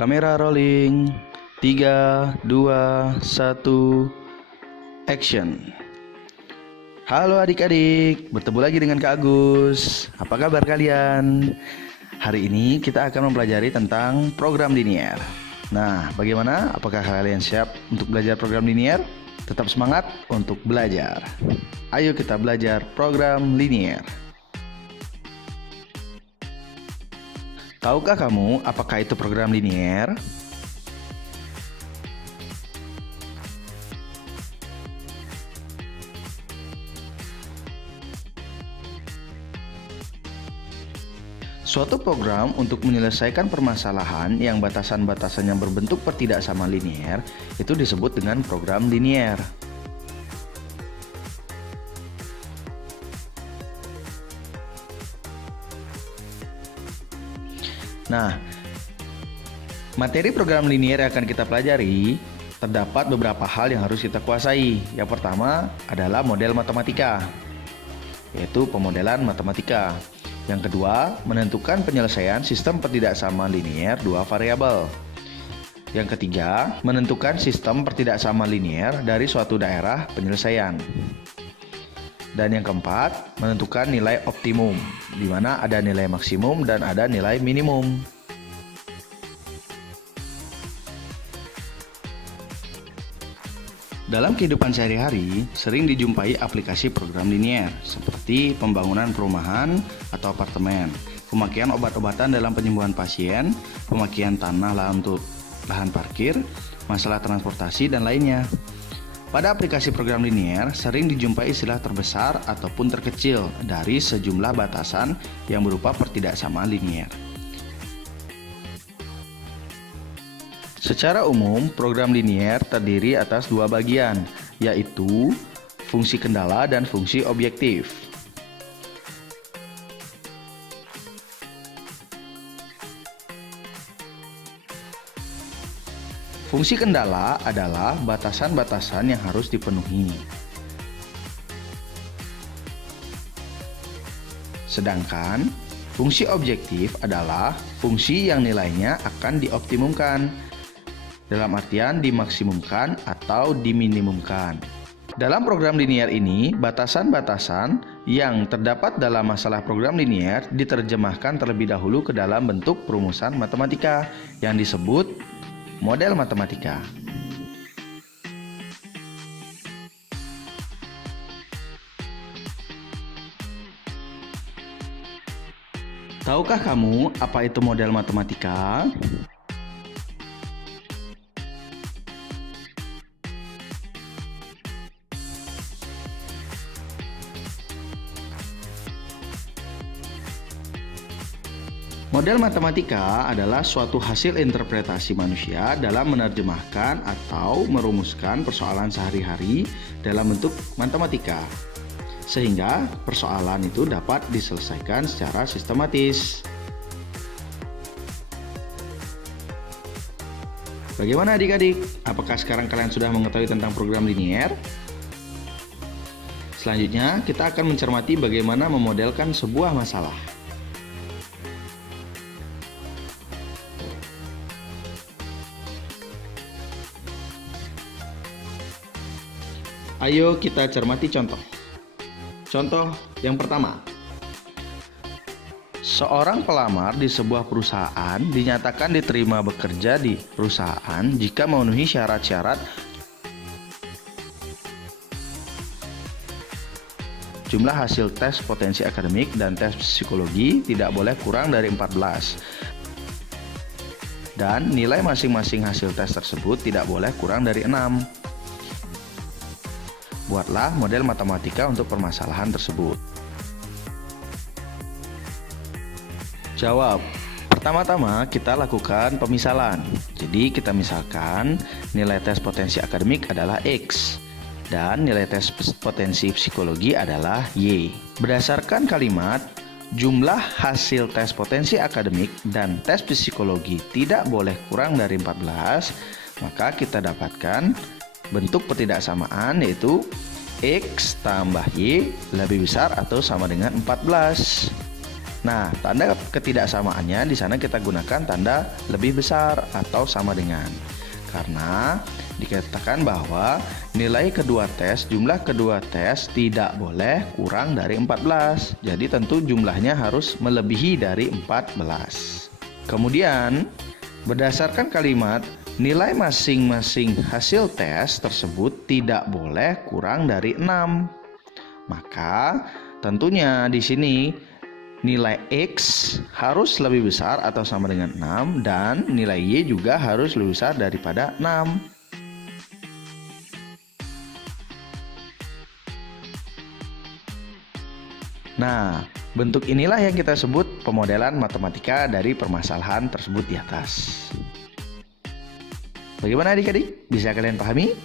Kamera rolling. 3, 2, 1, action. Halo adik-adik, bertemu lagi dengan Kak Agus. Apa kabar kalian? Hari ini kita akan mempelajari tentang program linier. Nah, bagaimana? Apakah kalian siap untuk belajar program linier? Tetap semangat untuk belajar. Ayo kita belajar program linier. Tahukah kamu apakah itu program linier? Suatu program untuk menyelesaikan permasalahan yang batasan-batasannya berbentuk pertidaksamaan linier itu disebut dengan program linier. Nah, materi program linier yang akan kita pelajari terdapat beberapa hal yang harus kita kuasai. Yang pertama adalah model matematika, yaitu pemodelan matematika. Yang kedua, menentukan penyelesaian sistem pertidaksamaan linier dua variabel. Yang ketiga, menentukan sistem pertidaksamaan linier dari suatu daerah penyelesaian. Dan yang keempat, menentukan nilai optimum, di mana ada nilai maksimum dan ada nilai minimum. Dalam kehidupan sehari-hari, sering dijumpai aplikasi program linier, seperti pembangunan perumahan atau apartemen, pemakaian obat-obatan dalam penyembuhan pasien, pemakaian tanah untuk lahan parkir, masalah transportasi, dan lainnya. Pada aplikasi program linier, sering dijumpai istilah terbesar ataupun terkecil dari sejumlah batasan yang berupa pertidaksamaan linier. Secara umum, program linier terdiri atas dua bagian, yaitu fungsi kendala dan fungsi objektif. Fungsi kendala adalah batasan-batasan yang harus dipenuhi. Sedangkan fungsi objektif adalah fungsi yang nilainya akan dioptimumkan, dalam artian dimaksimumkan atau diminimumkan. Dalam program linier ini, batasan-batasan yang terdapat dalam masalah program linier diterjemahkan terlebih dahulu ke dalam bentuk perumusan matematika yang disebut model matematika. Tahukah kamu apa itu model matematika? Model matematika adalah suatu hasil interpretasi manusia dalam menerjemahkan atau merumuskan persoalan sehari-hari dalam bentuk matematika, sehingga persoalan itu dapat diselesaikan secara sistematis. Bagaimana adik-adik? Apakah sekarang kalian sudah mengetahui tentang program linier? Selanjutnya, kita akan mencermati bagaimana memodelkan sebuah masalah. Ayo kita cermati contoh. Contoh yang pertama. Seorang pelamar di sebuah perusahaan dinyatakan diterima bekerja di perusahaan jika memenuhi syarat-syarat. Jumlah hasil tes potensi akademik dan tes psikologi tidak boleh kurang dari 14. Dan nilai masing-masing hasil tes tersebut tidak boleh kurang dari 6. Buatlah model matematika untuk permasalahan tersebut. Jawab. Pertama-tama kita lakukan pemisalan. Jadi kita misalkan nilai tes potensi akademik adalah X dan nilai tes potensi psikologi adalah Y. Berdasarkan kalimat jumlah hasil tes potensi akademik dan tes psikologi tidak boleh kurang dari 14, maka kita dapatkan bentuk pertidaksamaan yaitu X tambah Y lebih besar atau sama dengan 14. Nah, tanda ketidaksamaannya di sana kita gunakan tanda lebih besar atau sama dengan. Karena dikatakan bahwa nilai kedua tes, jumlah kedua tes tidak boleh kurang dari 14. Jadi tentu jumlahnya harus melebihi dari 14. Kemudian, berdasarkan kalimat nilai masing-masing hasil tes tersebut tidak boleh kurang dari 6. Maka tentunya di sini nilai X harus lebih besar atau sama dengan 6 dan nilai Y juga harus lebih besar daripada 6. Nah, bentuk inilah yang kita sebut pemodelan matematika dari permasalahan tersebut di atas. Bagaimana adik-adik? Bisa kalian pahami?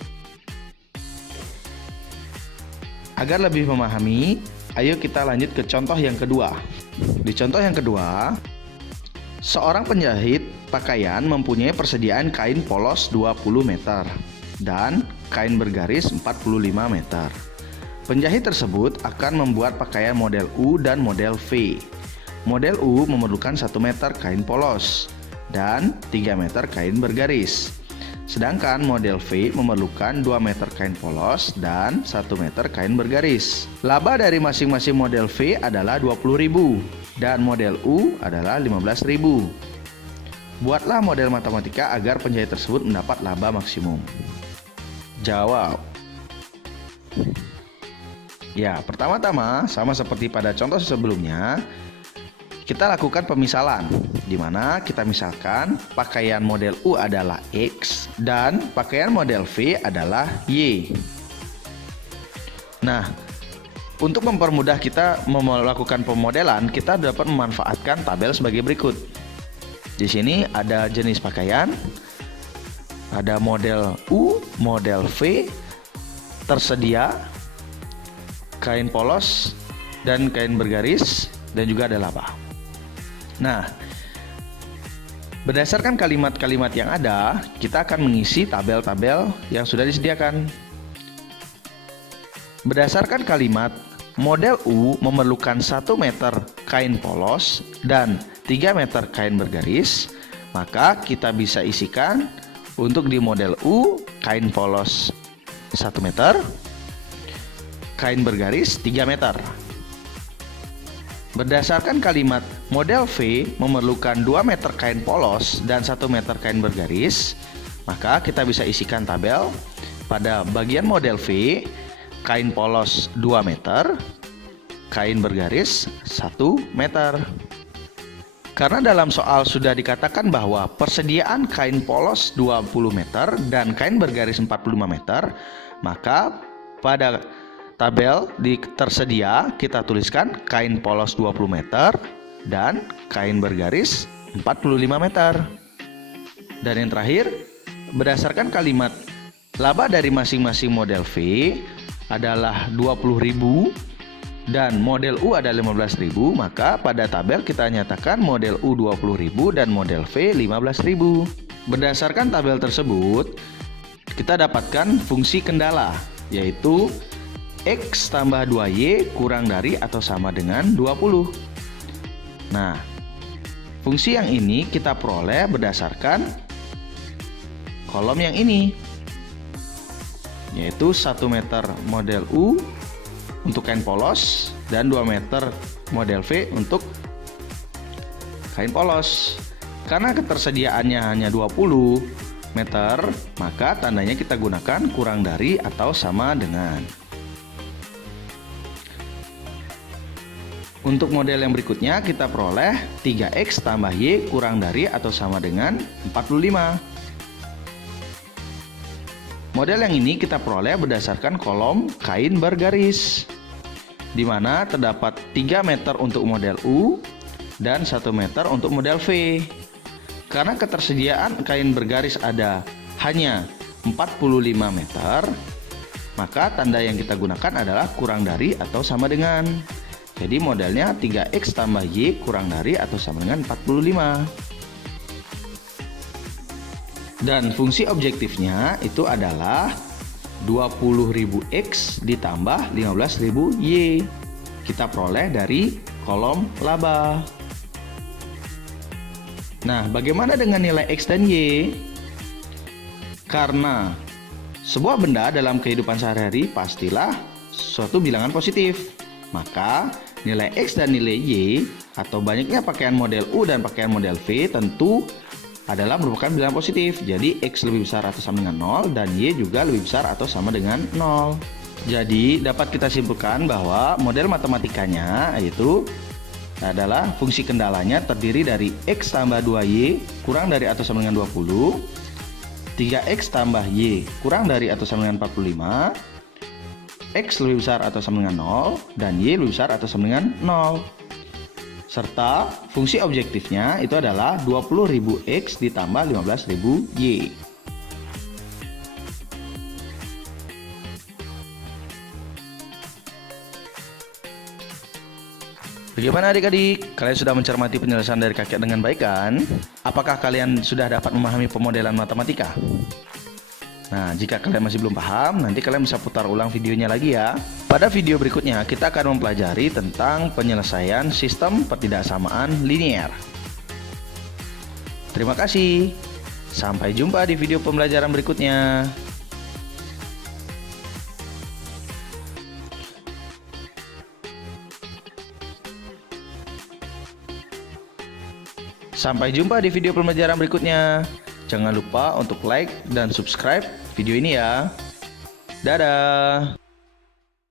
Agar lebih memahami, ayo kita lanjut ke contoh yang kedua. Di contoh yang kedua, seorang penjahit pakaian mempunyai persediaan kain polos 20 meter dan kain bergaris 45 meter. Penjahit tersebut akan membuat pakaian model U dan model V. Model U memerlukan 1 meter kain polos dan 3 meter kain bergaris. Sedangkan model V memerlukan 2 meter kain polos dan 1 meter kain bergaris. Laba dari masing-masing model V adalah 20.000 dan model U adalah 15.000. Buatlah model matematika agar penjahit tersebut mendapat laba maksimum. Jawab. Ya, pertama-tama sama seperti pada contoh sebelumnya, kita lakukan pemisalan, di mana kita misalkan pakaian model U adalah X dan pakaian model V adalah Y. Nah, untuk mempermudah kita melakukan pemodelan, kita dapat memanfaatkan tabel sebagai berikut. Di sini ada jenis pakaian, ada model U, model V, tersedia, kain polos, dan kain bergaris, dan juga ada laba. Nah, berdasarkan kalimat-kalimat yang ada, kita akan mengisi tabel-tabel yang sudah disediakan. Berdasarkan kalimat, model U memerlukan 1 meter kain polos dan 3 meter kain bergaris, maka kita bisa isikan untuk di model U, kain polos 1 meter, kain bergaris 3 meter. Berdasarkan kalimat model V memerlukan 2 meter kain polos dan 1 meter kain bergaris, maka kita bisa isikan tabel pada bagian model V, kain polos 2 meter, kain bergaris 1 meter. Karena dalam soal sudah dikatakan bahwa persediaan kain polos 20 meter dan kain bergaris 45 meter, maka pada tabel tersedia kita tuliskan kain polos 20 meter dan kain bergaris 45 meter. Dan yang terakhir, berdasarkan kalimat laba dari masing-masing model V adalah 20.000 dan model U adalah 15.000, maka pada tabel kita nyatakan model U 20.000 dan model V 15.000. Berdasarkan tabel tersebut, kita dapatkan fungsi kendala, yaitu X tambah 2Y kurang dari atau sama dengan 20. Nah, fungsi yang ini kita peroleh berdasarkan kolom yang ini, yaitu 1 meter model U untuk kain polos dan 2 meter model V untuk kain polos. Karena ketersediaannya hanya 20 meter, maka tandanya kita gunakan kurang dari atau sama dengan. Untuk model yang berikutnya kita peroleh 3X tambah Y kurang dari atau sama dengan 45. Model yang ini kita peroleh berdasarkan kolom kain bergaris, di mana terdapat 3 meter untuk model U dan 1 meter untuk model V. Karena ketersediaan kain bergaris ada hanya 45 meter, maka tanda yang kita gunakan adalah kurang dari atau sama dengan. Jadi modelnya 3X tambah Y kurang dari atau sama dengan 45. Dan fungsi objektifnya itu adalah 20.000 X ditambah 15.000 Y. Kita peroleh dari kolom laba. Nah, bagaimana dengan nilai X dan Y? Karena sebuah benda dalam kehidupan sehari-hari pastilah suatu bilangan positif. Maka nilai X dan nilai Y atau banyaknya pakaian model U dan pakaian model V tentu adalah merupakan bilangan positif. Jadi X lebih besar atau sama dengan 0 dan Y juga lebih besar atau sama dengan 0. Jadi dapat kita simpulkan bahwa model matematikanya yaitu adalah fungsi kendalanya terdiri dari X tambah 2Y kurang dari atau sama dengan 20, 3X tambah Y kurang dari atau sama dengan 45, X lebih besar atau sama dengan 0, dan Y lebih besar atau sama dengan 0. Serta fungsi objektifnya itu adalah 20.000 X ditambah 15.000 Y. Bagaimana adik-adik? Kalian sudah mencermati penjelasan dari kakek dengan baik kan? Apakah kalian sudah dapat memahami pemodelan matematika? Nah, jika kalian masih belum paham, nanti kalian bisa putar ulang videonya lagi ya. Pada video berikutnya, kita akan mempelajari tentang penyelesaian sistem pertidaksamaan linier. Terima kasih. Sampai jumpa di video pembelajaran berikutnya. Sampai jumpa di video pembelajaran berikutnya. Jangan lupa untuk like dan subscribe video ini ya. Dadah.